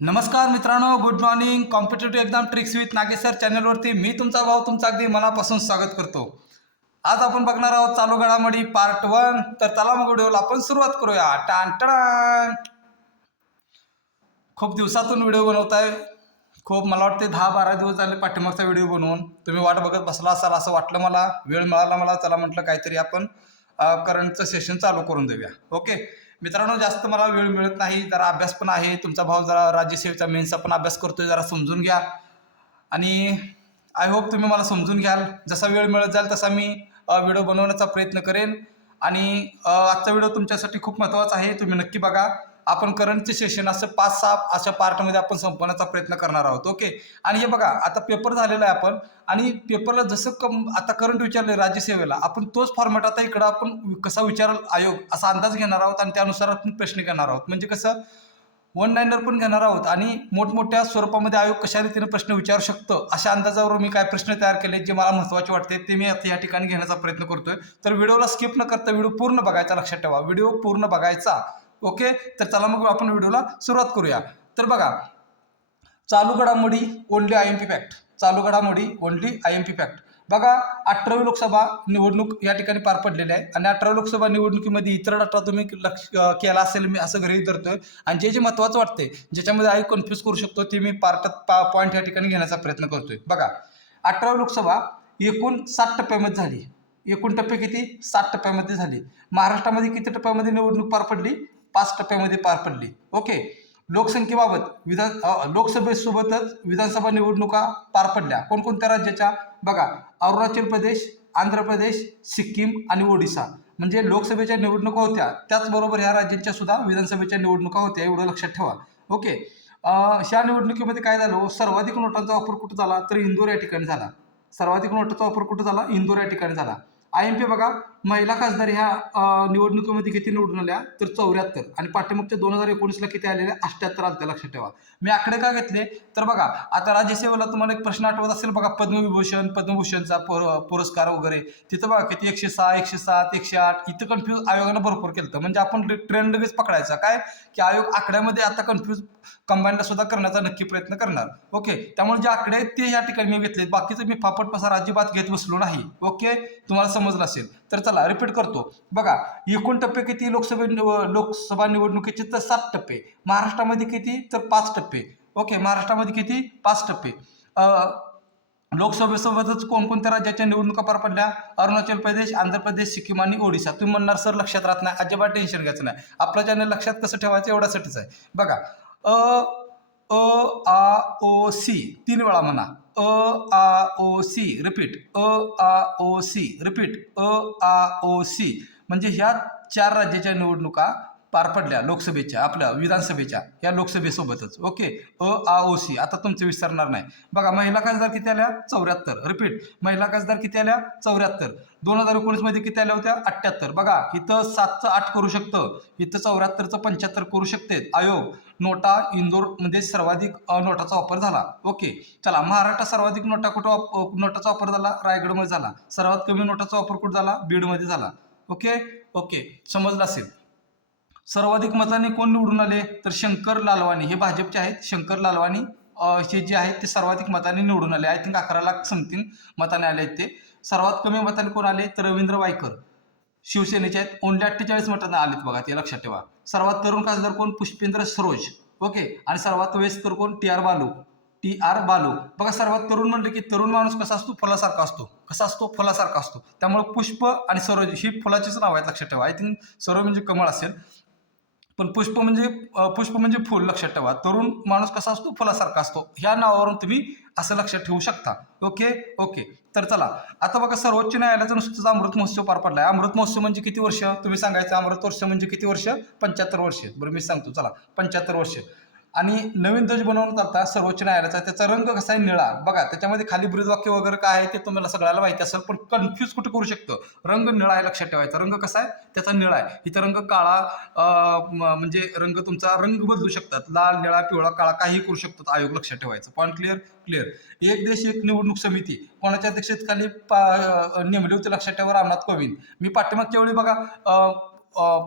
नमस्कार मित्रांनो, good morning. Competitive exam tricks with Nagesar चॅनलवरती मी तुमचा भाऊ तुमचा अगदी मनापासून स्वागत करतो. आज आपण बघणार आहोत चालू घडामोडी पार्ट 1. तर चला मग व्हिडिओला आपण सुरुवात करूया. टान टान. खूप दिवसातून व्हिडिओ बनवताय. मला वाटते 10-12 दिवस झाले पाठीमागचा व्हिडिओ बनवून तुम्ही वाट बघत बसला असाल असं वाटलं मला. वेळ मिळाला मला, चला म्हटलं काहीतरी आपण करंटचं सेशन चालू करून देऊया. ओके मित्रांनो, जास्त मला वेळ मिळत नाही, जरा अभ्यास पण आहे. तुमचा भाऊ जरा राज्यसेवेचा मेन्सचा पण अभ्यास करतोय, जरा समजून घ्या. आणि आय होप तुम्ही मला समजून घ्याल. जसा वेळ मिळत जाईल तसा मी व्हिडिओ बनवण्याचा प्रयत्न करेन. आणि आजचा व्हिडिओ तुमच्यासाठी खूप महत्त्वाचा आहे, तुम्ही नक्की बघा. आपण करंटचे सेशन असं 5-6 अशा पार्टमध्ये आपण संपवण्याचा प्रयत्न करणार आहोत. ओके. आणि हे बघा, आता पेपर झालेला आहे आपण, आणि पेपरला जसं आता करंट विचारले राज्यसेवेला, आपण तोच फॉर्मॅट आता इकडं आपण कसा विचारल आयोग असा अंदाज घेणार आहोत, आणि त्यानुसार आपण प्रश्न घेणार आहोत. म्हणजे कसं, वन लाईनर पण घेणार आहोत, आणि मोठमोठ्या स्वरूपामध्ये आयोग कशा रीतीने प्रश्न विचारू शकतो अशा अंदाजावर मी काय प्रश्न तयार केले जे मला महत्त्वाचे वाटते ते मी आता या ठिकाणी घेण्याचा प्रयत्न करतोय. तर व्हिडिओला स्किप न करता व्हिडिओ पूर्ण बघायचा, लक्षात ठेवा, व्हिडिओ पूर्ण बघायचा. ओके. तर चला मग आपण व्हिडिओला सुरुवात करूया. तर बघा, चालू घडामोडी ओनली IMP फॅक्ट. चालू घडामोडी ओनली IMP फॅक्ट. बघा, 18वी लोकसभा निवडणूक या ठिकाणी पार पडलेली आहे, आणि 18वी लोकसभा निवडणुकीमध्ये इतर डाटा तुम्ही केला असेल, मी असं गृहीत धरतोय. आणि जे महत्त्वाचं वाटते, ज्याच्यामध्ये आयोग कन्फ्यूज करू शकतो, ते मी पॉईंट या ठिकाणी घेण्याचा प्रयत्न करतोय. बघा, 18वी लोकसभा एकूण 7 टप्प्यामध्ये झाली. एकूण टप्पे किती? 7 टप्प्यामध्ये झाली. महाराष्ट्रामध्ये किती टप्प्यामध्ये निवडणूक पार पडली? 5 टप्प्यामध्ये पार पडली. ओके. लोकसंख्येबाबत लोकसभेसोबतच विधानसभा निवडणुका पार पडल्या. कोणकोणत्या राज्याच्या? बघा, अरुणाचल प्रदेश, आंध्र प्रदेश, सिक्कीम आणि ओडिसा. म्हणजे लोकसभेच्या निवडणुका होत्या, त्याचबरोबर ह्या राज्यांच्या सुद्धा विधानसभेच्या निवडणुका होत्या, एवढं लक्षात ठेवा. ओके. ह्या निवडणुकीमध्ये काय झालं? सर्वाधिक नोटांचा वापर कुठं झाला? तर इंदोर या ठिकाणी झाला. सर्वाधिक नोटांचा वापर कुठं झाला? इंदोर या ठिकाणी झाला. IMP बघा, महिला खासदार ह्या निवडणुकीमध्ये किती निवडून आल्या? तर 74. आणि पाठीमागच्या 2019ला किती आलेल्या? 78 आल्या, लक्षात ठेवा. मी आकडे का घेतले? तर बघा, आता राज्यसेवेला तुम्हाला एक प्रश्न आठवत असेल बघा, पद्मविभूषण, पद्मभूषणचा पुरस्कार वगैरे, तिथं बघा किती 106, 107, 108. इथं कन्फ्यूज आयोगानं भरपूर केलं. म्हणजे आपण ट्रेंड लगेच पकडायचा काय, की आयोग आकड्यामध्ये आता कन्फ्यूज कंबाईनला सुद्धा करण्याचा नक्की प्रयत्न करणार. ओके. त्यामुळे जे आकडे आहेत ते या ठिकाणी मी घेतले, बाकीचं मी फापट पसार अजिबात घेत बसलो नाही. ओके. तुम्हाला समजलं असेल. तर चला रिपीट करतो. बघा, एकूण टप्पे किती लोकसभा निवडणुकीचे? तर 7 टप्पे. महाराष्ट्रामध्ये किती? तर 5 टप्पे. ओके. महाराष्ट्रामध्ये किती? 5 टप्पे. लोकसभेसोबतच कोणकोणत्या राज्याच्या निवडणुका पार पडल्या? अरुणाचल प्रदेश, आंध्र प्रदेश, सिक्कीम आणि ओडिसा. तुम्ही म्हणणार सर लक्षात राहत नाही, अजिबात टेन्शन घ्यायचं नाही. आपलं चॅनल लक्षात कसं ठेवायचं एवढ्यासाठीच आहे. बघा, अ अ आ ओ सी 3 वेळा म्हणा. A-A-O-C repeat. A-A-O-C repeat. A-A-O-C. म्हणजे ह्या 4 राज्याच्या निवडणुका पार पडल्या लोकसभेच्या, आपल्या विधानसभेच्या या लोकसभेसोबतच. ओके. A-A-O-C. आता तुमचं विसरणार नाही. बघा, महिला खासदार किती आल्या? 74. रिपीट. महिला खासदार किती आल्या? 74. 2019 मध्ये किती आल्या होत्या? 78. बघा, इथं 7चं 8 करू शकतं, इथं 74चं 75 करू शकते आयोग. नोटा इंदोरमध्ये सर्वाधिक नोटाचा वापर झाला. ओके. चला, महाराष्ट्रात सर्वाधिक नोटाचा वापर झाला? रायगडमध्ये झाला. सर्वात कमी नोटाचा वापर कुठं झाला? बीडमध्ये झाला. ओके. ओके. समजलं असेल. सर्वाधिक मतांनी कोण निवडून आले? तर शंकर लालवानी, हे भाजपचे आहेत. शंकर लालवानी हे जे आहेत ते सर्वाधिक मतांनी निवडून आले. आय थिंक 11 लाख समथिंग मताने आले आहेत ते. सर्वात कमी मतांनी कोण आले? तर रवींद्र वायकर, शिवसेनेचे आहेत. ओनली 48 मतांना आलेत, बघा ते लक्षात ठेवा. सर्वात तरुण खासदार कोण? पुष्पेंद्र सरोज. ओके. आणि सर्वात वयस्कर कोण? TR बालू. बघा, सर्वात तरुण म्हणलं की तरुण माणूस कसा असतो? फुलासारखा असतो. कसा असतो? फुलासारखा असतो. त्यामुळे पुष्प आणि सरोज ही फुलाचीच नाव आहेत, लक्षात ठेवा. आय थिंक सरोज म्हणजे कमळ असेल, पण पुष्प म्हणजे फुल, लक्षात ठेवा. तरुण माणूस कसा असतो? फुलासारखा असतो. ह्या नावावरून तुम्ही असं लक्षात ठेवू शकता. ओके. ओके. तर चला, आता बघा, सर्वोच्च न्यायालयाचा नुसतंच अमृत महोत्सव पार पडलाय. अमृत महोत्सव म्हणजे किती वर्ष? तुम्ही सांगायचं. अमृत वर्ष म्हणजे किती वर्ष? 75 वर्ष. बरं, मी सांगतो, चला, 75 वर्ष. आणि नवीन ध्वज बनवण्यात आलता सर्वोच्च न्यायालयाचा. त्याचा रंग कसा आहे? निळा. बघा, त्याच्यामध्ये खाली ब्रीदवाक्य वगैरे काय आहे ते तुम्हाला सगळ्याला माहिती असेल, पण कन्फ्यूज कुठे करू शकतं? रंग निळा आहे, लक्षात ठेवायचा. रंग कसा आहे? त्याचा निळा आहे. इथं रंग काळा, म्हणजे रंग तुमचा रंग बदलू शकतात. लाल, निळा, पिवळा, काळा काहीही करू शकतात आयोग, लक्षात ठेवायचं. Point clear. एक देश एक निवडणूक समिती कोणाच्या अध्यक्षतेखाली नेमली होती? लक्षात ठेवा, रामनाथ कोविंद. मी पाठीमागच्या वेळी बघा,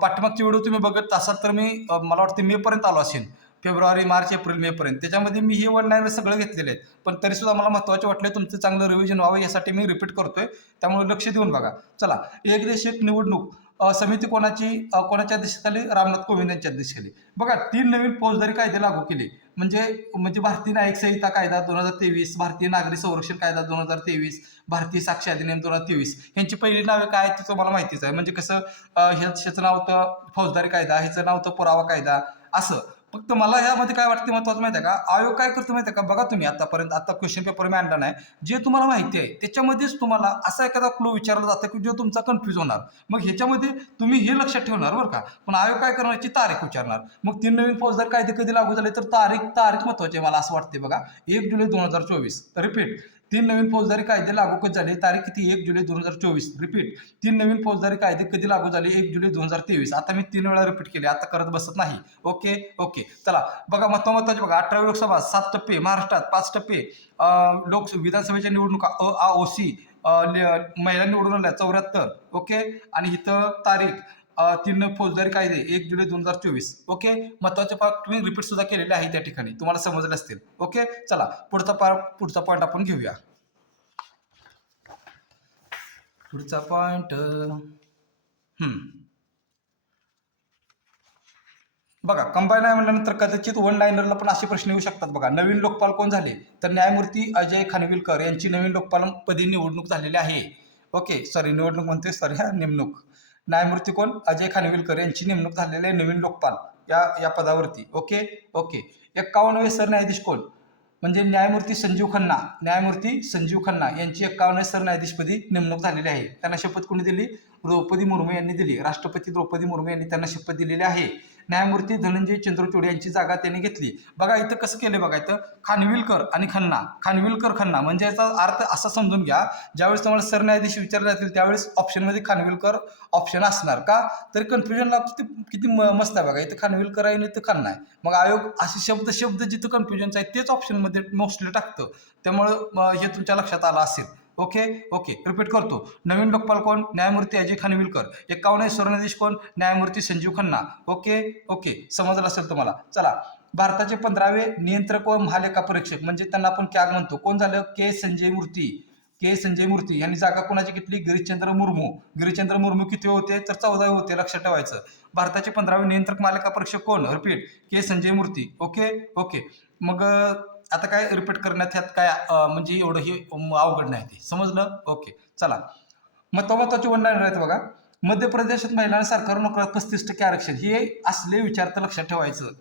पाठीमागची व्हिडिओ तुम्ही बघत असाल तर मी मला वाटतं मे पर्यंत आलो असेल. फेब्रुवारी, मार्च, एप्रिल, मेपर्यंत. त्याच्यामध्ये मी हे वन लाईनर सगळं घेतलेले आहेत, पण तरीसुद्धा मला महत्त्वाचे वाटले, तुमचं चांगलं रिव्हिजन व्हावं यासाठी मी रिपीट करतोय, त्यामुळे लक्ष देऊन बघा. चला, एक देश एक निवडणूक समिती कोणाच्या अध्यक्षतेखाली? रामनाथ कोविंद यांच्या अध्यक्षतेखाली. बघा, 3 नवीन फौजदारी कायदे लागू केले, म्हणजे भारतीय न्यायिक संहिता कायदा 2023, भारतीय नागरी संरक्षण कायदा 2023, भारतीय साक्षी अधिनियम 2023. यांची पहिली नावे काय आहेत ते तुम्हाला माहितीच आहे. म्हणजे कसं, ह्याचं नाव होतं फौजदारी कायदा, ह्याचं नाव होतं पुरावा कायदा, असं. फक्त मला यामध्ये काय वाटतं महत्त्वाचं माहिती आहे का, आयोग काय करतो माहिती आहे का, बघा तुम्ही आता क्वेश्चन पेपर मी आणला नाही, जे तुम्हाला माहिती आहे त्याच्यामध्येच तुम्हाला असा एखादा क्लू विचारला जातं की जो तुमचा कन्फ्यूज होणार. मग ह्याच्यामध्ये तुम्ही हे लक्षात ठेवणार बरं का. पण आयोग काय करणार, याची तारीख विचारणार. मग 3 नवीन फौजदारी कायदे कधी लागू झाले, तर तारीख महत्त्वाची आहे मला असं वाटते बघा. 1 जुलै 2024. रिपीट, 3 नवीन फौजदारी कायदे लागू कधी झाले, तारीख किती? 1 जुलै 2024. रिपीट, 3 नवीन फौजदारी कायदे कधी लागू झाले? 1 जुलै 2023. आता मी 3 वेळा रिपीट केले, आता करत बसत नाही. ओके. चला बघा, महत्त्वाचे बघा, 18वी लोकसभा 7 टप्पे, महाराष्ट्रात 5 टप्पे, विधानसभेच्या निवडणुका OC, महिला निवडून आल्या 74. ओके, आणि इथं तारीख 3 फौजदारी कायदे 1 जुलै 2024. ओके, महत्त्वाचे पार्ट तुम्ही रिपीट सुद्धा केलेले आहे त्या ठिकाणी, तुम्हाला समजले असतील. ओके, चला पुढचा पॉईंट आपण घेऊया. पुढचा पॉईंट बघा, कंबाईन आहे म्हटल्यानंतर कदाचित वन लाईनरला पण असे प्रश्न येऊ शकतात. बघा, नवीन लोकपाल कोण झाले, तर न्यायमूर्ती अजय खानविलकर यांची नवीन लोकपालपदी निवडणूक झालेली आहे. ओके, सॉरी, निवडणूक म्हणते, सॉरी, नेमणूक. न्यायमूर्ती कोण? अजय खानविलकर यांची नेमणूक झालेली आहे नवीन लोकपाल या पदावरती. ओके. 51वे सरन्यायाधीश कोण? म्हणजे न्यायमूर्ती संजीव खन्ना यांची 51 सरन्यायाधीशपदी नेमणूक झालेली आहे. त्यांना शपथ कोणी दिली? द्रौपदी मुर्मू यांनी दिली. राष्ट्रपती द्रौपदी मुर्मू यांनी त्यांना शपथ दिलेली आहे. न्यायमूर्ती धनंजय चंद्रचूड यांची जागा त्यांनी घेतली. बघा इथं कसं केलं, बघा इथं खानविलकर आणि खन्ना म्हणजे याचा अर्थ असा समजून घ्या, ज्यावेळेस तुम्हाला सरन्यायाधीश विचारले जातील त्यावेळेस ऑप्शनमध्ये खानविलकर ऑप्शन असणार का, तर कन्फ्युजनला किती मस्त आहे. बघा, इथं खानविलकर आहे आणि इथं खन्ना आहे. मग आयोग असे शब्द जिथं कन्फ्युजनचं आहे तेच ऑप्शनमध्ये मोस्टली टाकतं, त्यामुळं हे तुमच्या लक्षात आलं असेल. ओके. रिपीट करतो, नवीन लोकपाल कोण? न्यायमूर्ती अजय खानविलकर. 51वे सरन्यायाधीश कोण? न्यायमूर्ती संजीव खन्ना. ओके, समजलं असेल तुम्हाला. चला, भारताचे 15वे नियंत्रक व महालेखा परीक्षक म्हणजे त्यांना आपण कॅग म्हणतो, कोण झालं? के संजय मूर्ती यांनी जागा कोणाची घेतली? गिरीशचंद्र मुर्मू किती होते? तर 14वे होते, लक्षात ठेवायचं. भारताचे 15वे नियंत्रक महालेखा परीक्षक कोण? रिपीट, के संजय मूर्ती. ओके. मग आता काय रिपीट करण्यात ह्यात काय म्हणजे एवढं हे अवघड नाही, ते समजलं. ओके, चला, महत्त्वाचे वन लाईनर आहेत बघा. मध्य प्रदेशात महिलांना सरकारी नोकऱ्यात 35% आरक्षण, हे असले विचार तर लक्षात ठेवायचं,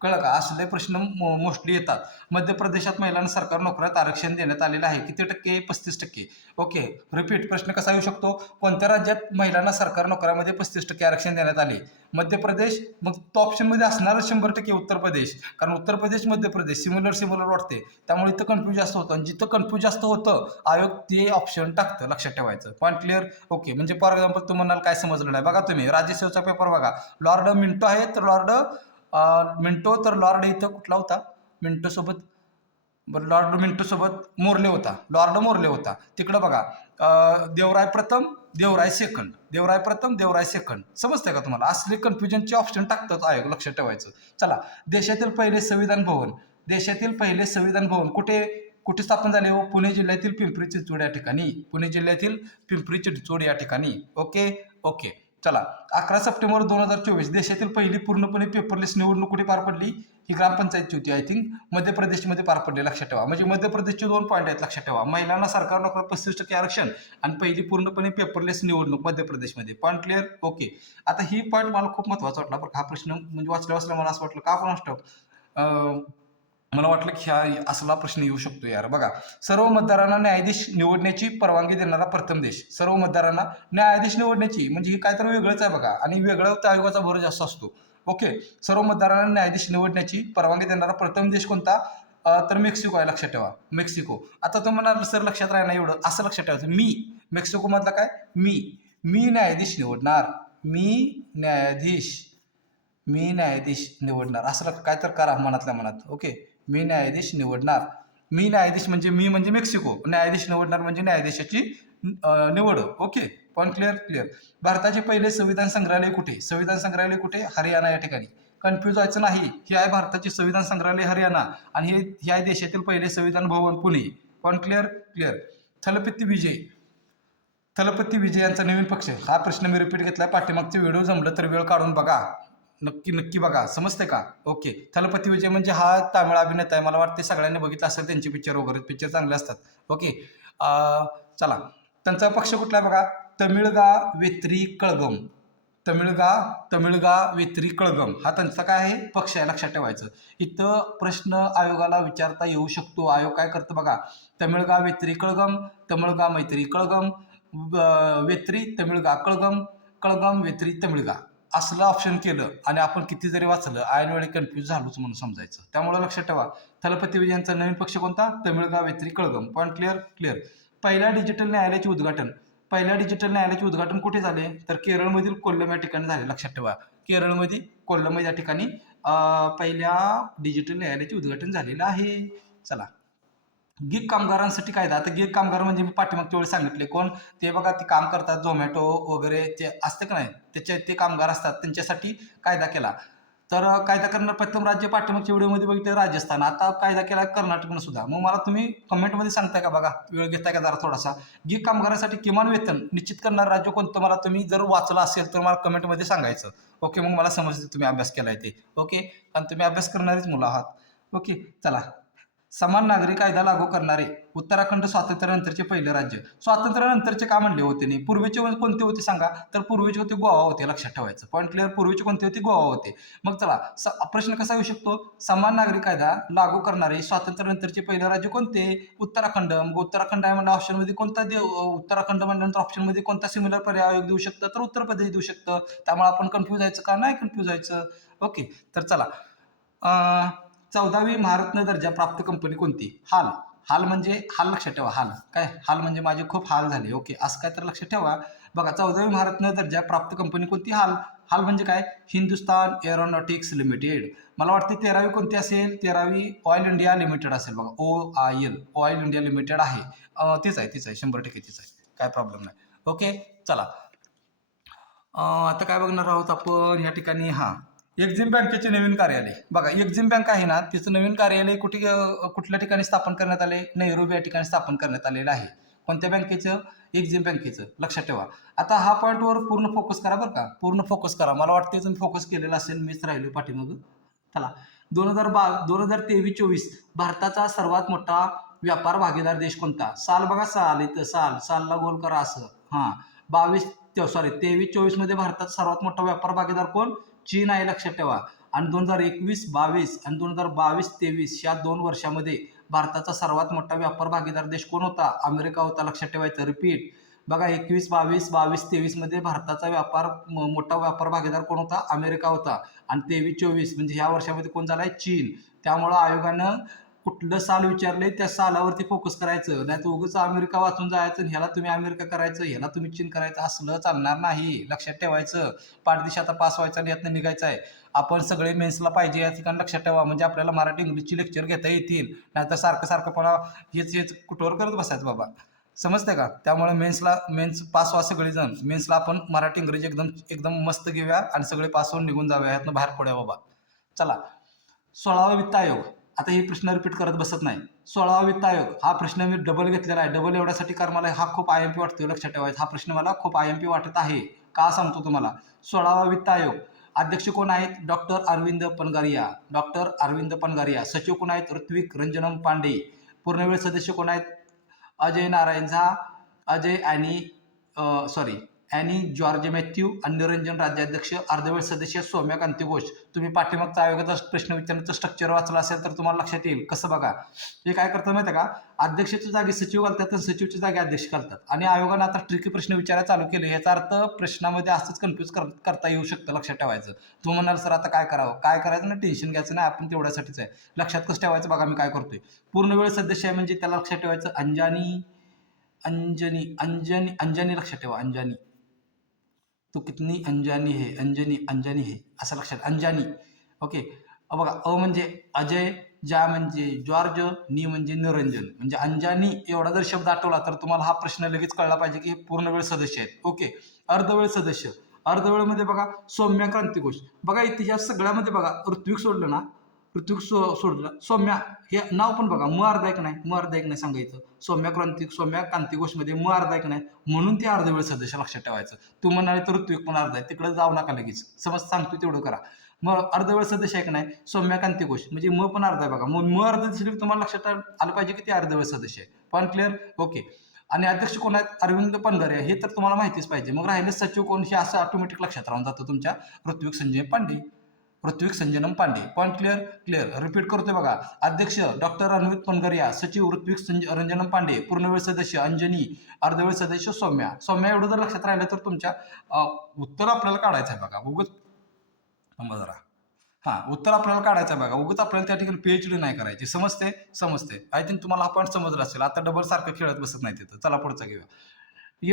कळलं का? असले प्रश्न मोस्टली येतात. मध्य प्रदेशात महिलांना सरकारी नोकऱ्यात आरक्षण देण्यात आलेलं आहे. किती टक्के? 35%. ओके, रिपीट, प्रश्न कसा येऊ शकतो? कोणत्या राज्यात महिलांना सरकारी नोकऱ्यामध्ये 35% आरक्षण देण्यात आले? मध्य प्रदेश. मग तो ऑप्शनमध्ये असणार 100% उत्तर प्रदेश, कारण उत्तर प्रदेश मध्य प्रदेश सिमिलर वाटते, त्यामुळे इथं कन्फ्यूज जास्त होतं, आणि जिथं कन्फ्यूज जास्त होतं आयोग ते ऑप्शन टाकतं, लक्षात ठेवायचं. Point clear? ओके, म्हणजे फॉर एक्झाम्पल तुम्हाला काय समजलं नाही, बघा तुम्ही राज्यसेवेचा पेपर बघा, लॉर्ड मिंटो आहे, तर लॉर्ड इथं कुठला होता? लॉर्ड मिंटो सोबत मोर्ले होता. तिकडं बघा, देवराय प्रथम, देवराय सेकंड. समजतंय का तुम्हाला? असले कन्फ्युजनचे ऑप्शन टाकतात आयोग, लक्षात ठेवायचं. चला, देशातील पहिले संविधान भवन कुठे स्थापन झाले हो? पुणे जिल्ह्यातील पिंपरी चिंचवड या ठिकाणी. ओके. चला, 11 सप्टेंबर 2024 देशातील पहिली पूर्णपणे पेपरलेस निवडणूक कुठे पार पडली? ही ग्रामपंचायतची होती, आय थिंक मध्य प्रदेशमध्ये पार पडली, लक्षात ठेवा. म्हणजे मध्य प्रदेशचे 2 पॉईंट आहेत, लक्षात ठेवा. महिलांना सरकारी नोकऱ्यात 35% आरक्षण आणि पहिली पूर्णपणे पेपरलेस निवडणूक मध्य प्रदेशमध्ये. Point clear? ओके. आता ही पॉईंट मला खूप महत्त्वाचा वाटला बरं. हा प्रश्न म्हणजे वाचल्या मला असं वाटलं का आपण असतो, मला वाटलं की हा असला प्रश्न येऊ शकतो यार. बघा, सर्व मतदारांना न्यायाधीश निवडण्याची परवानगी देणारा प्रथम देश. सर्व मतदारांना न्यायाधीश निवडण्याची म्हणजे हे काय तर वेगळंच आहे बघा, आणि वेगळं त्या आयोगाचा भर जास्त असतो. ओके, सर्व मतदारांना न्यायाधीश निवडण्याची परवानगी देणारा प्रथम देश कोणता? तर मेक्सिको आहे, लक्षात ठेवा. मेक्सिको. आता तो म्हणाल सर लक्षात राहणार एवढं, असं लक्षात ठेवायचं. मेक्सिको मधला काय? मी न्यायाधीश निवडणार असं काय तर करा मनातल्या मनात. ओके, मी न्यायाधीश निवडणार. म्हणजे मेक्सिको, न्यायाधीश निवडणार म्हणजे न्यायाधीशाची निवड. Okay, point clear. भारताचे पहिले संविधान संग्रहालय कुठे? हरियाणा या ठिकाणी. कन्फ्यूज व्हायचं नाही. ही आहे भारताची संविधान संग्रहालय हरियाणा आणि हे आहे देशातील पहिले संविधान भवन पुणे. पण क्लिअर क्लिअर. थलपती विजय यांचा नवीन पक्ष, हा प्रश्न मी रिपीट घेतलाय. पाठीमागचे व्हिडिओ जमलं तर वेळ काढून बघा, नक्की नक्की बघा. समजते का? ओके. थलपती विजय म्हणजे हा तामिळ अभिनेता आहे. मला वाटते सगळ्यांनी बघितलं असेल त्यांचे पिक्चर वगैरे. पिक्चर चांगले असतात. ओके. चला, त्यांचा पक्ष कुठला आहे बघा. तमिळगा वेत्री कळगम. तमिळगा वेत्री कळगम हा त्यांचा काय आहे, पक्ष आहे. लक्षात ठेवायचं. इथं प्रश्न आयोगाला विचारता येऊ शकतो. आयोग काय करतं बघा. तमिळगा वेत्री कळगम, तमिळगा मैत्री कळगम, वेत्री तमिळगा कळगम, कळगम वेत्री तमिळगा असलं ऑप्शन केलं आणि आपण किती जरी वाचलं ऐन वेळी कन्फ्यूज झालोच म्हणून समजायचं. त्यामुळे लक्षात ठेवा, थलपती विजयांचा नवीन पक्ष कोणता. Tamilaga Vettri Kazhagam. Point clear clear. पहिल्या डिजिटल न्यायालयाचे उद्घाटन कुठे झाले, तर केरळमधील कोल्लम या ठिकाणी झाले. लक्षात ठेवा, केरळमध्ये कोल्लम या ठिकाणी पहिल्या डिजिटल न्यायालयाचे उद्घाटन झालेलं आहे. चला, गिग कामगारांसाठी कायदा. आता गिग कामगार म्हणजे मी पाठीमागच्या वेळी सांगितले कोण ते बघा, ते काम करतात झोमॅटो वगैरे ते असतं का नाही, त्याचे ते कामगार असतात, त्यांच्यासाठी कायदा केला. तर कायदा करणार प्रथम राज्य पाठीमागच्या व्हिडिओमध्ये बघितलं राजस्थान, आता कायदा केला कर्नाटकनं सुद्धा. मग मला तुम्ही कमेंटमध्ये सांगताय का बघा, वेळ घेताय का जरा थोडासा. गिग कामगारांसाठी किमान वेतन निश्चित करणार राज्य कोणतं, मला तुम्ही जर वाचलं असेल तर मला कमेंटमध्ये सांगायचं. ओके, मग मला समजतं तुम्ही अभ्यास केलाय ते. ओके, कारण तुम्ही अभ्यास करणारीच मुलं आहात. ओके, चला. समान नागरी कायदा लागू करणारे उत्तराखंड स्वातंत्र्यानंतरचे पहिले राज्य. स्वातंत्र्यानंतरचे का म्हणले होते नाही, पूर्वीचे कोणते होते सांगा, तर पूर्वीचे होते गोवा होते. लक्षात ठेवायचं. Point clear. पूर्वीचे कोणते होते, गोवा होते. मग चला, प्रश्न कसा येऊ शकतो, समान नागरी कायदा लागू करणारे स्वातंत्र्यानंतरचे पहिले राज्य कोणते, उत्तराखंड. मग उत्तराखंड आहे म्हणलं ऑप्शनमध्ये कोणता उत्तराखंड म्हणल्यानंतर ऑप्शनमध्ये कोणता सिमिलर पर्याय आयोग देऊ शकतं, तर उत्तर प्रदेश देऊ शकतं. त्यामुळे आपण कन्फ्यूज व्हायचं का, नाही कन्फ्यूज व्हायचं. ओके, तर चला. 14वी महारत्न दर्जा प्राप्त कंपनी कोणती. हाल म्हणजे हाल. लक्षात ठेवा, हाल म्हणजे माझे खूप हाल झाले. ओके, असं काय तर लक्षात ठेवा. बघा, 14वी महारत्न दर्जा प्राप्त कंपनी कोणती. हाल म्हणजे काय, हिंदुस्तान एरोनॉटिक्स लिमिटेड. मला वाटते 13वी कोणती असेल, 13वी ऑइल इंडिया लिमिटेड असेल बघा. ऑइल इंडिया लिमिटेड आहे. तीच आहे 100% तीच आहे, काय प्रॉब्लेम नाही. ओके, चला. आता काय बघणार आहोत आपण या ठिकाणी. एक्झिम बँकेचे नवीन कार्यालय बघा. एक्झिम बँक आहे ना, तिचं नवीन कार्यालय कुठल्या ठिकाणी स्थापन करण्यात आले, नैरोबी या ठिकाणी स्थापन करण्यात आलेलं आहे. कोणत्या बँकेचं, एक्झिम बँकेचं. लक्षात ठेवा. आता हा पॉईंटवर पूर्ण फोकस करा बरं का, पूर्ण फोकस करा. मला वाटते तुम्ही फोकस केलेला असेल, मीच राहिलो पाठीमागं. चला, 2023-24 भारताचा सर्वात मोठा व्यापार भागीदार देश कोणता. साल बघा, साल इथं सालला गोल करा असं. 23-24 मध्ये भारतात सर्वात मोठा व्यापार भागीदार कोण, चीन आहे. लक्षात ठेवा. आणि 2021-22 आणि 2022-23 या 2 वर्षामध्ये भारताचा सर्वात मोठा व्यापार भागीदार देश कोण होता, अमेरिका होता. लक्षात ठेवायचं. रिपीट बघा, 21-22, 22-23 मध्ये भारताचा मोठा व्यापार भागीदार कोण होता, अमेरिका होता. आणि 23-24 म्हणजे ह्या वर्षामध्ये कोण झालाय, चीन. त्यामुळं आयोगानं कुठलं साल विचारले त्या सालावरती फोकस करायचं, नाही तर उगाच अमेरिका वाचून जायचं, ह्याला तुम्ही अमेरिका करायचं, ह्याला तुम्ही चीन करायचं, असलं चालणार नाही. लक्षात ठेवायचं. पाठदिशी आता पास व्हायचा आणि यातनं निघायचं आहे. आपण सगळे मेन्सला पाहिजे या ठिकाणी. लक्षात ठेवा, म्हणजे आपल्याला मराठी इंग्लिशची लेक्चर घेता येतील, नाहीतर सारखं पण हेच कुठवर करत बसायचं बाबा. समजते का? त्यामुळे मेन्स पास व्हा सगळेजण. मेन्सला आपण मराठी इंग्रजी एकदम मस्त घेऊया आणि सगळे पास होऊन निघून जाऊया, यातनं बाहेर पडूया बाबा. चला, 16वा वित्त आयोग. आता हे प्रश्न रिपीट करत बसत नाही. 16वा वित्त आयोग हा प्रश्न मी डबल घेतलेला आहे. डबल एवढ्यासाठी कारण मला हा खूप IMP वाटतोय. लक्षात ठेवायचा. हा प्रश्न मला खूप IMP वाटत आहे. का सांगतो तुम्हाला. 16वा वित्त आयोग अध्यक्ष कोण आहेत, डॉक्टर अरविंद पनगारिया. सचिव कोण आहेत, ऋत्विक रंजनम पांडे. पूर्णवेळ सदस्य कोण आहेत, Ajay Narayan Jha, Annie George Matthew आणि निरंजन राज्याध्यक्ष. अर्धवेळ सदस्य सौम्या कांती घोष. तुम्ही पाठीमागचा आयोगाचा प्रश्न विचारण्याचं स्ट्रक्चर वाचला असेल तर तुम्हाला लक्षात येईल. कसं बघा, हे काय करतात माहिती आहे का, अध्यक्षाच्या जागी सचिव घालतात आणि सचिवच्या जागी अध्यक्ष घालतात. आणि आयोगानं आता ट्रिकी प्रश्न विचारायला चालू केले. याचा अर्थ प्रश्नामध्ये असंच कन्फ्यूज करता येऊ शकतं. लक्षात ठेवायचं. तुम्ही म्हणाल सर आता काय करावं, काय करायचं ना, टेन्शन घ्यायचं नाही, आपण तेवढ्यासाठीच आहे. लक्षात कसं ठेवायचं बघा, मी काय करतोय. पूर्णवेळ सदस्य आहे म्हणजे त्याला लक्षात ठेवायचं अंजनी. लक्षात ठेवा, अंजनी. तो कितनी अंजानी है असं लक्षात, अंजानी. ओके, बघा, अ म्हणजे अजय, जा म्हणजे जॉर्ज, नी म्हणजे निरंजन, म्हणजे अंजानी एवढा जर शब्द आठवला तर तुम्हाला हा प्रश्न लगेच कळला पाहिजे की हे पूर्णवेळ सदस्य आहेत. ओके, अर्धवेळ अर्धवेळमध्ये बघा सौम्या क्रांतिघोष. बघा इतिहास सगळ्यामध्ये बघा ऋत्विक सोडलं ना, ऋत्विक सोडलं, सौम्या हे नाव पण बघा म अर्धा एक नाही सांगायचं. सौम्या क्रांतिघोषमध्ये म अर्धा एक नाही, म्हणून ते अर्धवेळ सदस्य लक्षात ठेवायचं. तू म्हणाले तर ऋत्विक पण अर्धा आहे, तिकडे जाऊ नका लगेच, समज सांगतो तेवढं करा. मग अर्धवेळ सदस्य आहे की नाही, सौम्या क्रांतिघोष म्हणजे म पण अर्धा आहे बघा. मग म अर्ध दिसली तुम्हाला लक्षात आलं पाहिजे की ते अर्धवेळ सदस्य आहे. Point clear? ओके. आणि अध्यक्ष कोण आहेत? अरविंद पनगरे, हे तर तुम्हाला माहितीच पाहिजे. मग राहिले सचिव कोण, हे असं ऑटोमॅटिक लक्षात राहून जातं तुमच्या, Ritwik Sanjanam Pandey. Point clear. Repeat करतोय बघा. अध्यक्ष डॉक्टर अरविंद पनगरिया, सचिव ऋत्विक रंजनम पांडे, पूर्णवेळ सदस्य अंजनी, अर्धवेळ सदस्य सौम्या एवढं जर लक्षात राहिलं तर तुमच्या उत्तर आपल्याला काढायचं आहे बघा. उगत जरा उत्तर आपल्याला काढायचं आहे बघा. उगत आपल्याला त्या ठिकाणी PhD नाही करायची. समजते. आय थिंक तुम्हाला हा पॉईंट समजला असेल. आता डबल सारखं खेळत बसत नाही तिथं. चला पुढचा घेऊया.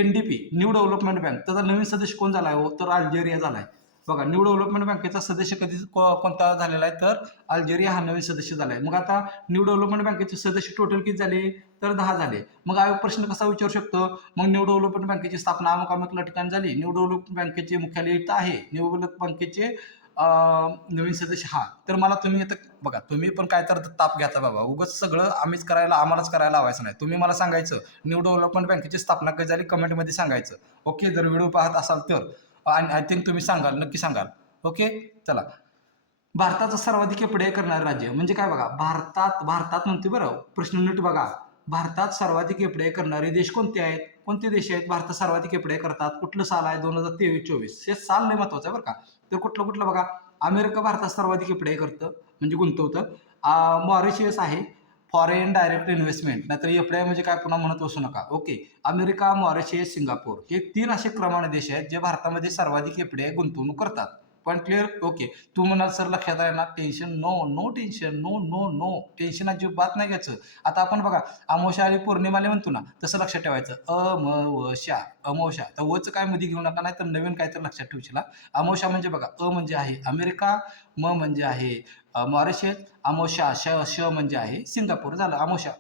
NDP, न्यू डेव्हलपमेंट बँक, त्याचा नवीन सदस्य कोण झालाय हो, तर अल्जेरिया झालाय बघा. न्यू डेव्हलपमेंट बँकेचा सदस्य कधी कोणता झालेला आहे, तर अल्जेरिया हा नवीन सदस्य झालाय. मग आता न्यू डेव्हलपमेंट बँकेचे सदस्य टोटल किती झाले, तर 10 झाले. मग आयोग प्रश्न कसा विचारू शकतो, मग न्यू डेव्हलपमेंट बँकेची स्थापना अमुक ठिकाणी झाली, न्यू डेव्हलपमेंट बँकेचे मुख्यालय इथं आहे, न्यू डेव्हलपमेंट बँकेचे नवीन सदस्य तर मला तुम्ही आता बघा, तुम्ही पण काय तर ताप घ्यायचा बाबा. उगाच सगळं आम्हालाच करायला लावायचं नाही. तुम्ही मला सांगायचं न्यू डेव्हलपमेंट बँकेची स्थापना कधी झाली, कमेंटमध्ये सांगायचं. ओके, जर व्हिडिओ पाहत असाल तर आय थिंक तुम्ही नक्की सांगाल. ओके, चला. भारताचं सर्वाधिक एफडीआय करणारे राज्य म्हणजे काय बघा. भारतात म्हणते बरं, प्रश्न नीट बघा. भारतात सर्वाधिक एफडीआय करणारे देश कोणते आहेत? कोणते देश आहेत भारतात सर्वाधिक एफडीआय करतात? कुठलं साल आहे? 2023-24. हे साल लय महत्वाचं आहे बरं का. तर कुठलं बघा. अमेरिका भारतात सर्वाधिक एफडीआय करतं म्हणजे गुंतवतं. मॉरिशियस आहे, फॉरेन डायरेक्ट इन्व्हेस्टमेंट, नाहीतर एफडीआय म्हणजे काय पुन्हा म्हणत बसू नका. ओके, अमेरिका, मॉरिशियस, सिंगापूर हे 3 असे क्रमाने देश आहेत जे भारतामध्ये सर्वाधिक एफडीआय गुंतवणूक करतात. Point clear? ओके. तू म्हणाल सर लक्षात आहे ना, tension no tension, no tension अजिबात नाही घ्यायचं. आता आपण बघा अमावस्या आणि पौर्णिमाले म्हणतो ना, तसं लक्षात ठेवायचं. अमावस्या तर वचं काय मध्ये घेऊ नका, नाही तर नवीन काय तर लक्षात ठेवशील. अमावस्या म्हणजे बघा, म्हणजे आहे अमेरिका, म म्हणजे आहे मॉरिशियस, अमावस्या श म्हणजे आहे सिंगापूर. झालं अमावस्या.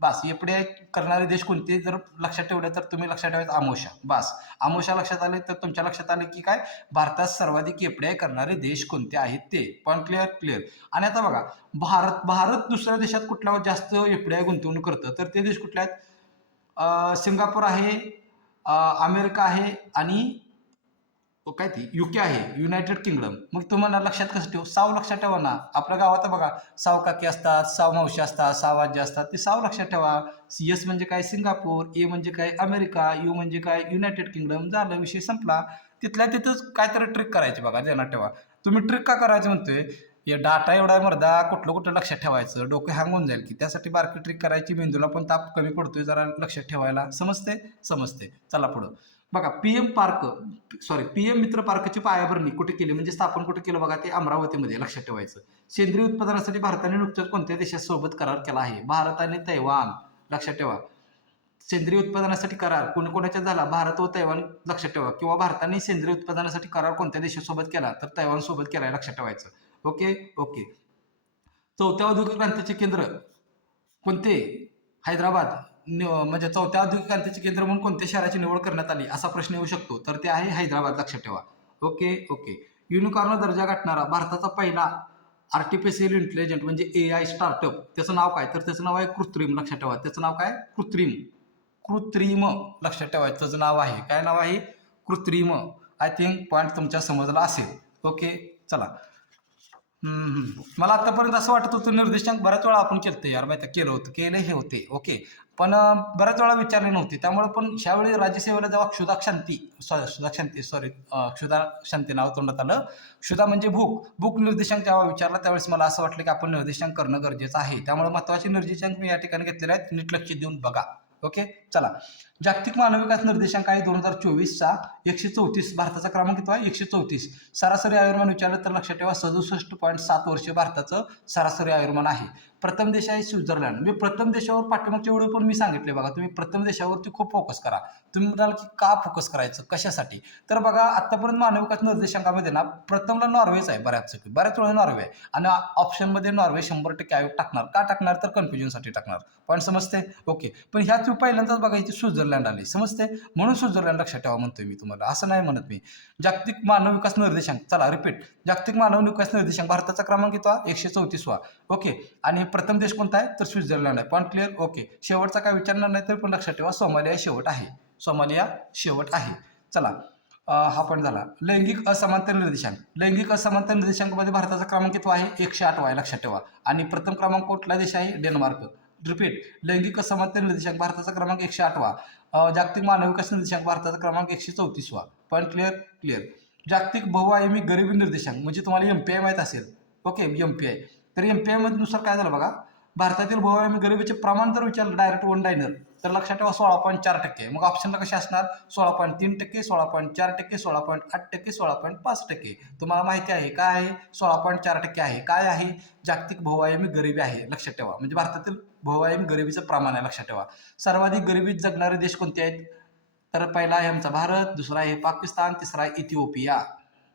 बस. एफडीआय करणारे देश कोणते जर लक्षात ठेवले तर तुम्ही लक्षात ठेवायचं अमावस्या. बस. अमावस्या लक्षात आले तर तुमच्या लक्षात आले की काय, भारतात सर्वाधिक एफडीआय करणारे देश कोणते आहेत ते. पण क्लिअर. आणि आता बघा, भारत दुसऱ्या देशात कुठल्यावर जास्त एफडीआय गुंतवणूक करतं, तर ते देश कुठले आहेत? सिंगापूर आहे, अमेरिका आहे, आणि काय ती UK आहे, युनायटेड किंगडम. मग तुम्हाला लक्षात कसं ठेवू? साव लक्षात ठेवा ना. आपल्या गावात बघा साव काकी असतात, साव मावशी असतात, साव आजी असतात, ते साव लक्षात ठेवा. S म्हणजे काय, सिंगापूर, A म्हणजे काय, अमेरिका, U म्हणजे काय, युनायटेड किंगडम. झालं, विषय संपला. तिथल्या तिथंच काहीतरी ट्रिक करायची बघा, ध्यानात ठेवा. तुम्ही ट्रिक का करायचं म्हणतोय, या डाटा एवढा मर्दा, कुठलं लक्षात ठेवायचं, डोकं हँग होऊन जाईल की. त्यासाठी बारकी ट्रिक करायची, मेंदूला पण ताप कमी पडतोय जरा लक्षात ठेवायला. समजते. चला पुढं बघा. PM मित्र पार्कची पायाभरणी कुठे केली म्हणजे स्थापन कुठे केलं बघा, ते अमरावतीमध्ये. लक्षात ठेवायचं. सेंद्रिय उत्पादनासाठी भारताने नुकतंच कोणत्या देशासोबत करार केला आहे? भारत आणि तैवान. लक्षात ठेवा. सेंद्रिय उत्पादनासाठी करार कोणाच्या झाला? भारत व तैवान. लक्षात ठेवा. किंवा भारताने सेंद्रिय उत्पादनासाठी करार कोणत्या देशासोबत केला? तर तैवान सोबत केला. लक्षात ठेवायचं. ओके. चौथ्या औद्योगिक क्रांतीचे केंद्र कोणते? हैदराबाद. म्हणजे चौथ्या औद्योगिक क्रांतीचे केंद्र म्हणून कोणत्या शहराची निवड करण्यात आली, असा प्रश्न येऊ शकतो. तर ते आहे हैदराबाद. लक्षात ठेवा. ओके. युनिकॉर्न दर्जा गाठणारा भारताचा पहिला आर्टिफिशियल इंटेलिजंट म्हणजे AI स्टार्टअप, त्याचं नाव काय? तर त्याचं नाव आहे कृत्रिम. लक्षात ठेवा. त्याचं नाव काय? कृत्रिम. लक्षात ठेवायचं. त्याचं नाव आहे काय? नाव आहे कृत्रिम. आय थिंक पॉईंट तुमच्या समजला असेल. ओके, चला. मला आतापर्यंत असं वाटत होतं निर्देशांक बऱ्याच वेळा आपण केलं यार, माहिती केलं हे होते. ओके, पण बऱ्याच वेळा विचारले नव्हते. त्यामुळे पण ह्यावेळी राज्यसेवेला जेव्हा क्षुधा शांती नाव तोंडात आलं. क्षुधा म्हणजे भूक निर्देशांक जेव्हा विचारला त्यावेळेस मला असं वाटलं की आपण निर्देशांक करणं गरजेचं आहे. त्यामुळे महत्त्वाचे निर्देशांक मी या ठिकाणी घेतलेले आहेत. नीट लक्ष देऊन बघा. ओके, चला. जागतिक मानव विकास निर्देशांक आहे 2024चा 134. भारताचा क्रमांक किती आहे? 134. सरासरी आयुर्मान विचारलं तर लक्षात ठेवा 67.7 वर्ष भारताचं सरासरी आयुर्मान आहे. प्रथम देश आहे स्वित्झर्लंड. मी प्रथम देशावर पाठीमागच्या व्हिडिओ पण मी सांगितले बघा. तुम्ही प्रथम देशावरती खूप फोकस करा. तुम्ही म्हणाल की का फोकस करायचं, कशासाठी? तर बघा, आतापर्यंत मानव विकास निर्देशांकामध्ये ना प्रथमला नॉर्वेच आहे. बऱ्याच वेळा नॉर्वे आहे. आणि ऑप्शनमध्ये नॉर्वे 100% आयोग टाकणार. का टाकणार? तर कन्फ्युजनसाठी टाकणार. पण समजते. ओके, पण ह्याच तुम्ही पहिल्यांदाच बघा इथे स्वित्झर्लंड आले, समजते, म्हणून स्वित्झर्लंड लक्षात ठेवा म्हणतोय मी तुम्हाला, असं नाही म्हणत मी. जागतिक मानव विकास निर्देशांक, चला रिपीट, जागतिक मानव विकास निर्देशांक भारताचा क्रमांक किती 134वा. ओके, आणि प्रथम देश कोणता आहे तर स्वित्झर्लंड आहे. Point clear. ओके, शेवटचा काय विचारणार नाही तर पण लक्षात ठेवा सोमालिया शेवट आहे, सोमालिया शेवट आहे. चला, हा पण झाला. लैंगिक असमानता निर्देशांक, लैंगिक असमानता निर्देशांकामध्ये भारताचा क्रमांक किती आहे 108 आहे, लक्षात ठेवा. आणि प्रथम क्रमांक कुठला देश आहे डेन्मार्क. रिपीट, लैंगिक असमानता निर्देशांक भारताचा क्रमांक 108वा. जागतिक मानव विकास निर्देशांक भारताचा क्रमांक 134वा. Point clear. क्लिअर. जागतिक बहुआयामी गरिबी निर्देशांक म्हणजे तुम्हाला MPI माहीत असेल. Okay, MPI. तर MPI मध्ये नुसार काय झालं बघा, भारतातील बहुआयामी गरिबीचे प्रमाण जर विचारलं डायरेक्ट वन लाईनर तर लक्षात ठेवा 16.4%. मग ऑप्शनला कसे असणार 16.3%, 16.4%, 16.8%, 16.5%. तुम्हाला माहिती आहे काय आहे 16.4% आहे. काय आहे जागतिक बहुआयामी गरिबी आहे, लक्षात ठेवा. म्हणजे भारतातील बहुआयामी गरिबीचं प्रमाण आहे, लक्षात ठेवा. सर्वाधिक गरिबीत जगणारे देश कोणते आहेत तर पहिला आहे आमचा भारत, दुसरा आहे पाकिस्तान, तिसरा आहे इथिओपिया.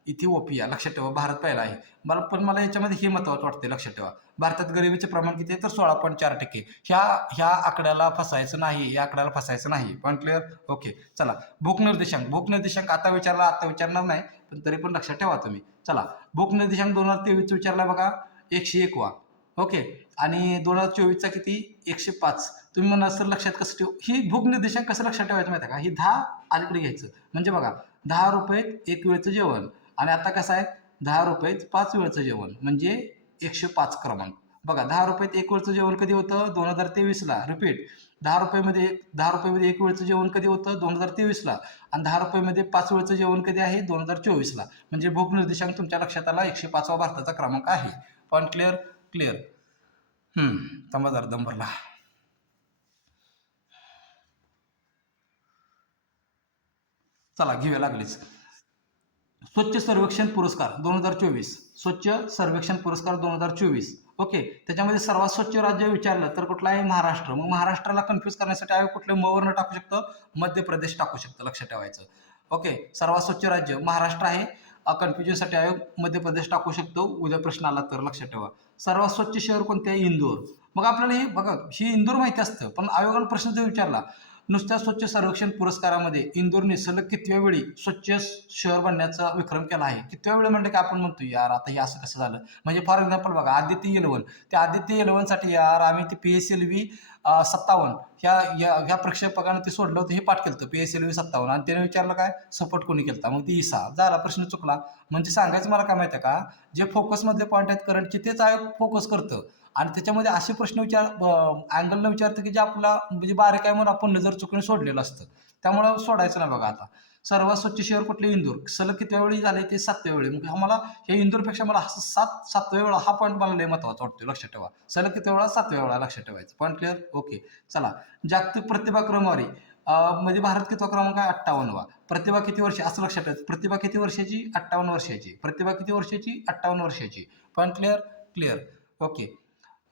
इथिओपिया, लक्षात ठेवा, भारत पहिला आहे. मला याच्यामध्ये हे महत्त्वाचं वाटते, लक्षात ठेवा. भारतात गरिबीचे प्रमाण किती आहे तर 16.4%. ह्या आकड्याला फसायचं नाही, या आकड्याला फसायचं नाही. Point clear. ओके, चला. भूक निर्देशांक आता विचारणार नाही पण तरी पण लक्षात ठेवा तुम्ही. चला, भूक निर्देशांक 2023 विचारला बघा 101वा. ओके, आणि 2024चा किती 105. तुम्ही म्हणा सर लक्षात कसं ठेवू, ही भूक निर्देशांक कसं लक्षात ठेवायचं माहिती आहे का, ही 10 अलीकडे घ्यायचं म्हणजे बघा 10 रुपयात 1 वेळचं जेवण, आणि आता कसं आहे 10 रुपयात 5 वेळचं जेवण म्हणजे 105 क्रमांक. बघा 10 रुपयात 1 वेळचं जेवण कधी होतं 2023ला. रिपीट, 10 रुपयामध्ये 1 वेळचं जेवण कधी होतं 2023ला, आणि 10 रुपयामध्ये 5 वेळचं जेवण कधी आहे 2024ला. म्हणजे भूक निर्देशांक तुमच्या लक्षात आला 105वा भारताचा क्रमांक आहे. Point clear. क्लिअर. थांबा जरा दम भरला. चला घेऊया लागलीच. स्वच्छ सर्वेक्षण पुरस्कार 2024, स्वच्छ सर्वेक्षण पुरस्कार 2024. ओके, त्याच्यामध्ये सर्वात स्वच्छ राज्य विचारलं तर कुठलं आहे महाराष्ट्र. मग महाराष्ट्राला कन्फ्यूज करण्यासाठी आयोग कुठले वर्ण टाकू शकतं, मध्य प्रदेश टाकू शकतं, लक्षात ठेवायचं. ओके, सर्वात स्वच्छ राज्य महाराष्ट्र आहे, कन्फ्युजनसाठी आयोग मध्य प्रदेश टाकू शकतो. उद्या प्रश्न आला तर लक्षात ठेवा. सर्वात स्वच्छ शहर कोणते आहे इंदोर. मग आपल्याला हे बघा ही इंदोर माहिती असतं, पण आयोगाने प्रश्न जर विचारला नुसत्या स्वच्छ सर्वेक्षण पुरस्कारामध्ये इंदोरने सलग कितव्या वेळी स्वच्छ शहर बनण्याचा विक्रम केला आहे. कितव्या वेळी म्हणजे काय आपण म्हणतो यार आता हे असं कसं झालं. म्हणजे फॉर एक्झाम्पल बघा आदित्य इलेव्हन, त्या आदित्य इलेव्हनसाठी यार आम्ही ते PSLV 57 ह्या प्रक्षेपकानं ते सोडलं होतं, हे पाठ केलं होतं PSLV 57, आणि त्याने विचारलं काय सपोर्ट कोणी केलं, मग ती ISA झाला, प्रश्न चुकला. म्हणजे सांगायचं मला काय माहिती आहे का, जे फोकसमधले पॉईंट आहेत करंटचे तेच आयोग फोकस करतं, आणि त्याच्यामध्ये असे प्रश्न अँगलनं विचारतं की जे आपला म्हणजे बारीक आहे म्हणून आपण नजर चुकून सोडलेलं असतं, त्यामुळं सोडायचं नाही. बघा आता सर्वात स्वच्छ शहर कुठले इंदोर, सलग किती वेळी झाले ते 7व्या वेळी. मग आम्हाला हे इंदोरपेक्षा मला 7व्या वेळा हा पॉईंट मला लय महत्वाचा वाटतो, लक्षात ठेवा. सलग किती वेळा 7व्या वेळा, लक्षात ठेवायचं. Point clear. ओके, चला. जागतिक प्रतिभा क्रमवारी मध्ये भारत कितवा क्रमांक आहे 58वा. प्रतिभा किती वर्ष असं लक्षात ठेवायचं, प्रतिभा किती वर्षाची 58 वर्षाची, प्रतिभा किती वर्षाची 58 वर्षाची. Point clear. क्लिअर. ओके.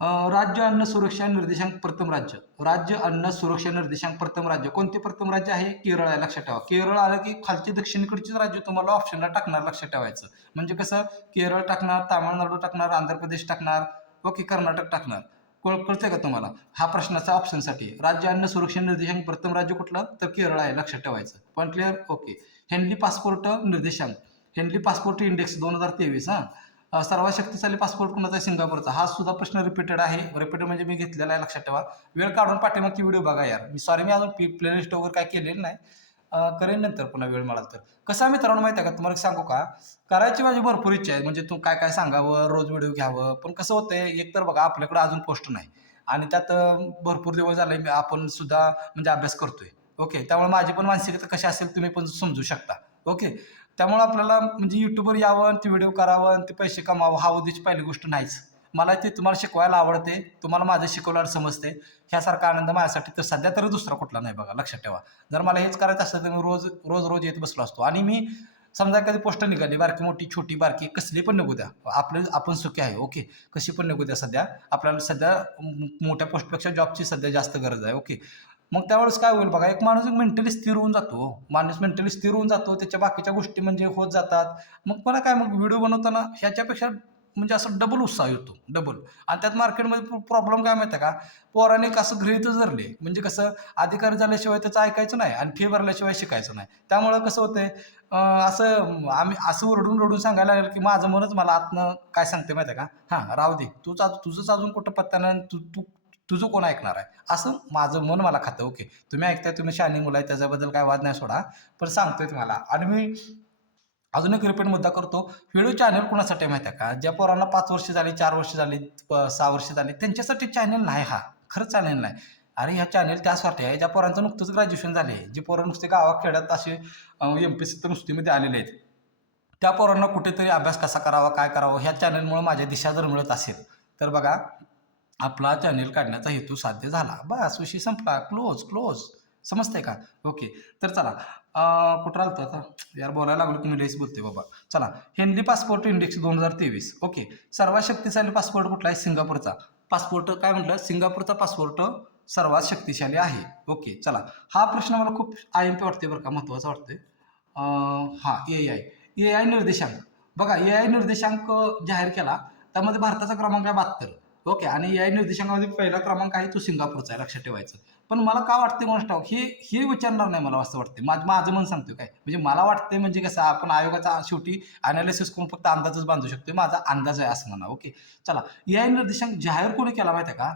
राज्य अन्न सुरक्षा निर्देशांक प्रथम राज्य, राज्य अन्न सुरक्षा निर्देशांक प्रथम राज्य कोणते प्रथम राज्य आहे केरळ आहे, लक्षात ठेवा. केरळ आलं की खालचे दक्षिणेकडचे राज्य तुम्हाला ऑप्शनला टाकणार, लक्षात ठेवायचं. म्हणजे कसं केरळ टाकणार, तामिळनाडू टाकणार, आंध्र प्रदेश टाकणार, ओके, कर्नाटक टाकणार. कळतंय का तुम्हाला हा प्रश्नाचा ऑप्शनसाठी. राज्य अन्न सुरक्षा निर्देशांक प्रथम राज्य कुठलं तर केरळ आहे, लक्षात ठेवायचं. Point clear. Okay. Henley passport निर्देशांक, हेनली पासपोर्ट इंडेक्स 2023. सर्वात शक्तिशाली पासपोर्ट कोणाचा आहे सिंगापूरचा. हा सुद्धा प्रश्न रिपीटेड आहे, रिपीटेड म्हणजे मी घेतलेला आहे, लक्षात ठेवा. वेळ काढून पाठीमागची व्हिडिओ बघा यार. मी अजून प्लेलिस्ट वगैरे काय केलेलं नाही, करेन नंतर पुन्हा वेळ मिळाला तर. कसं मित्रांनो माहिती आहे का तुम्हाला सांगू का, करायची माझी भरपूर इच्छा आहे. म्हणजे तू काय काय सांगावं, रोज व्हिडिओ घ्यावं, पण कसं होतंय एकतर बघा आपल्याकडे अजून पोस्ट नाही, आणि त्यात भरपूर दिवस झाले आपण सुद्धा म्हणजे अभ्यास करतोय. ओके, त्यामुळे माझी पण मानसिकता कशी असेल तुम्ही पण समजू शकता. ओके, त्यामुळे आपल्याला म्हणजे युट्यूबवर यावं, ते व्हिडिओ करावं, ते पैसे कमावं, हा उद्देश पहिली गोष्ट नाहीच. मला ते तुम्हाला शिकवायला आवडते, तुम्हाला माझं शिकवल्यावर समजते, ह्यासारखा आनंद माझ्यासाठी तर सध्या तरी दुसरा कुठला नाही बघा, लक्षात ठेवा. जर मला हेच करायचं असतं तर मी रोज येत बसलो असतो. आणि मी समजा एखादी पोस्ट निघाली बारकी मोठी छोटी बारकी कसली पण निघू द्या, आपण सुखी आहे. ओके, कशी पण निघू द्या, सध्या आपल्याला सध्या मोठ्या पोस्टपेक्षा जॉबची सध्या जास्त गरज आहे. ओके, मग त्यावेळेस काय होईल बघा, एक माणूस मेंटली स्थिर होऊन जातो. माणूस मेंटली स्थिर होऊन जातो, त्याच्या बाकीच्या गोष्टी म्हणजे होत जातात. मग मला काय मग व्हिडिओ बनवताना ह्याच्यापेक्षा म्हणजे असं डबल उत्साह येतो, डबल. आणि त्यात मार्केटमध्ये प्रॉब्लेम काय माहिती आहे का, पोरांनी कसं गृहीतच धरले, म्हणजे कसं अधिकारी झाल्याशिवाय त्याचं ऐकायचं नाही आणि फी भरल्याशिवाय शिकायचं नाही. त्यामुळं कसं होतंय, असं आम्ही असं ओरडून रडून सांगायला लागलं की माझं मनच मला आतनं काय सांगते माहिती आहे का, हां राहू दे, तुझंच अजून कुठं पत्ता नाही, तुझं कोण ऐकणार आहे, असं माझं मन मला खातं. ओके, तुम्ही ऐकताय, तुम्ही शहाणी मुलं आहे, त्याच्याबद्दल काय वाद नाही सोडा, पण सांगतोय तुम्हाला. आणि मी अजून एक रिपीट मुद्दा करतो, व्हिडिओ चॅनल कोणासाठी माहिती आहे का, ज्या पोरांना 5 वर्ष झाली, 4 वर्ष झाली, 6 वर्ष झाली, त्यांच्यासाठी चॅनल नाही हा, खरंच चॅनल नाही. अरे ह्या चॅनल त्यासाठी आहे ज्या पोरांचं नुकतंच ग्रॅज्युएशन झाले, जे पोरं नुसते गावाखेड्यात असे MPSC तर नुसतीमध्ये आलेले आहेत, त्या पोरांना कुठेतरी अभ्यास कसा करावा, काय करावं, ह्या चॅनलमुळे माझ्या दिशा जर मिळत असेल तर बघा, आपला चॅनेल काढण्याचा हेतू साध्य झाला. बस विषय संपला. Close, close. समजतंय का? ओके. तर चला, कुठं आलतो आता? यार बोलायला लागलो की मी लईच बोलतोय बाबा. चला, हेनली पासपोर्ट इंडेक्स 2023. ओके. सर्वात शक्तिशाली पासपोर्ट कुठला आहे? सिंगापूरचा. पासपोर्ट काय म्हटलं? सिंगापूरचा पासपोर्ट सर्वात शक्तिशाली आहे. ओके. चला, हा प्रश्न मला खूप IMP वाटतोय बरं का, महत्त्वाचा वाटतोय. हां, AI. AI निर्देशांक. बघा, AI निर्देशांक जाहीर केला, त्यामध्ये भारताचा क्रमांक आहे 72. ओके. आणि AI निर्देशांकामध्ये पहिला क्रमांक आहे तो सिंगापूरचा आहे, लक्षात ठेवायचं. पण मला का वाटते कोणास ठाऊक, हे विचारणार नाही मला असं वाटते. माझं मन सांगतोय काय, म्हणजे मला वाटते, म्हणजे कसं आपण आयोगाचा शेवटी अनालिसिस करून फक्त अंदाजच बांधू शकतोय. माझा अंदाज आहे असं म्हणा. ओके. चला, AI निर्देशांक जाहीर कोणी केला माहिती आहे का?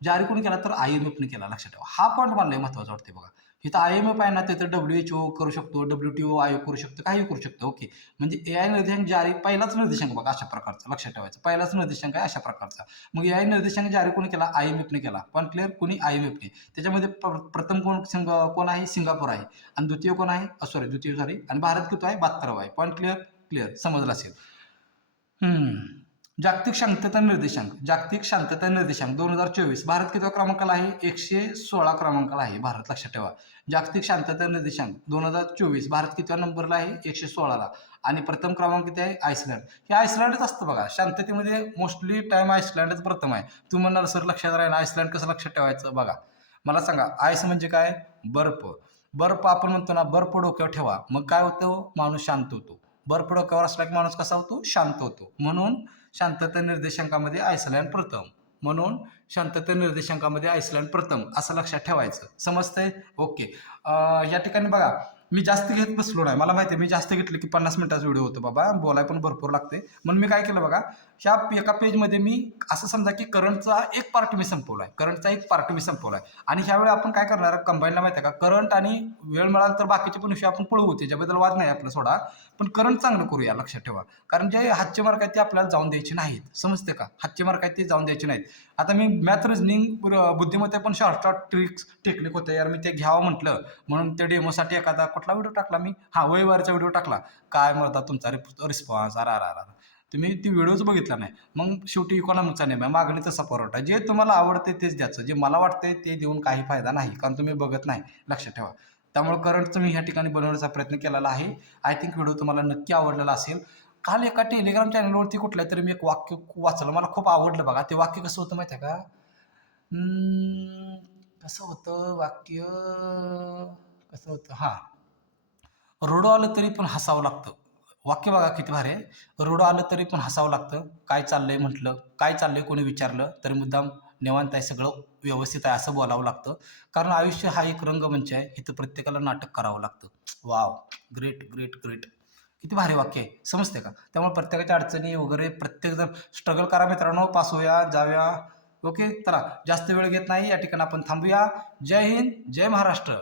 जारी कोणी केला तर IMFने केला, लक्षात ठेवा. हा पॉईंट मला लय महत्त्वाचा वाटते बघा. इथं IMF आहे ना, तिथं WHO करू शकतो, WTO आयोग करू शकतो, काही करू शकतो. ओके. म्हणजे AI निर्देशांक जारी, पहिलाच निर्देशांक बघा अशा प्रकारचा, लक्षात ठेवायचं. पहिलाच निर्देशांक आहे अशा प्रकारचा. मग AI निर्देशांक जारी कोणी केला? IMFने केला. पण क्लिअर, कोणी? IMFने. त्याच्यामध्ये प्रथम कोण आहे? सिंगापूर आहे. आणि द्वितीय कोण आहे? द्वितीय सॉरी. आणि भारत किती आहे? 72 आहे. Point clear? क्लिअर, समजलं असेल. जागतिक शांतता निर्देशांक, 2024, भारत कितव्या क्रमांकाला आहे? 116 क्रमांकाला आहे भारत, लक्षात ठेवा. जागतिक शांतता निर्देशांक 2024, भारत कितव्या नंबरला आहे? 116ला. आणि प्रथम क्रमांक किती आहे? आईसलँड. हे आईसलँडच असतं बघा, शांततेमध्ये मोस्टली टाइम आईसलँडच प्रथम आहे. तुम्ही म्हणाल सर लक्षात राहील, आईसलँड कसं लक्षात ठेवायचं? बघा, मला सांगा, आईस म्हणजे काय? बर्फ. बर्फ आपण म्हणतो ना, बर्फ डोक्यावर ठेवा, मग काय होतं? माणूस शांत होतो. बर्फ डोक्यावर असला की माणूस कसा होतो? शांत होतो. म्हणून शांतता निर्देशांकामध्ये आईसलँड प्रथम. म्हणून शांतता निर्देशांकामध्ये आईसलँड प्रथम, असं लक्षात ठेवायचं. समजतंय? ओके. या ठिकाणी बघा, मी जास्त घेत बसलो नाही. मला माहिती आहे, मी जास्त घेतलं की 50 मिनिटाचा व्हिडिओ होतो बाबा, बोलाय पण भरपूर लागते. म्हणून मी काय केलं बघा, ह्या एका पेजमध्ये मी असं समजा की करंटचा एक पार्ट मी संपवलाय. आणि ह्यावेळी आपण काय करणार, कंबाईनला माहिती आहे का, करंट आणि वेळ मिळाला तर बाकीचे पण विषय आपण पळवू, त्याच्याबद्दल वाद नाही आपला सोडा. पण करंट चांगलं करूया, लक्षात ठेवा. कारण जे हातचे मार्क आहेत ते आपल्याला जाऊन द्यायचे नाहीत. समजते का? हातचे मार्क आहेत ते जाऊन द्यायचे नाहीत. आता मी मॅथ, रिजनिंग, बुद्धिमत्ता पण शॉर्टकट ट्रिक्स टेक्निक होते यार, मी ते घ्यावं म्हटलं, म्हणून त्या डेमोसाठी एखादा कुठला व्हिडिओ टाकला मी, वयवारचा व्हिडिओ टाकला. काय म्हणता तुमचा रिस्पॉन्स, अरा तुम्ही ती व्हिडिओच बघितला नाही. मग शेवटी इकॉनॉमिकचा नेम आहे, मागणी तसा पुरवठा. जे तुम्हाला आवडते तेच द्यायचं, जे मला वाटतंय ते देऊन काही फायदा नाही, कारण तुम्ही बघत नाही, लक्षात ठेवा. त्यामुळे करंटचं मी ह्या ठिकाणी बनवण्याचा प्रयत्न केलेला आहे. आय थिंक व्हिडिओ तुम्हाला नक्की आवडलेला असेल. काल एका टेलिग्राम चॅनलवरती कुठल्या तरी मी एक वाक्य वाचलं, मला खूप आवडलं बघा. ते वाक्य कसं होतं माहिती आहे का? कसं होतं वाक्य, कसं होतं, रडू आलं तरी पण हसावं लागतं. वाक्य बघा किती भारी आहे. रडू आलं तरी पण हसावं लागतं. काय चाललंय म्हटलं, काय चाललंय कोणी विचारलं तरी मुद्दाम निवांत आहे, सगळं व्यवस्थित आहे असं बोलावं लागतं. कारण आयुष्य हा एक रंगमंच आहे, इथं प्रत्येकाला नाटक करावं लागतं. Wow, great great great. किती भारी वाक्य आहे, समजते का? त्यामुळे प्रत्येकाच्या अडचणी वगैरे प्रत्येकजण स्ट्रगल करा मित्रांनो, पास होऊया, जाऊया. ओके. चला, जास्त वेळ घेत नाही, या ठिकाणी आपण थांबूया. जय हिंद, जय महाराष्ट्र.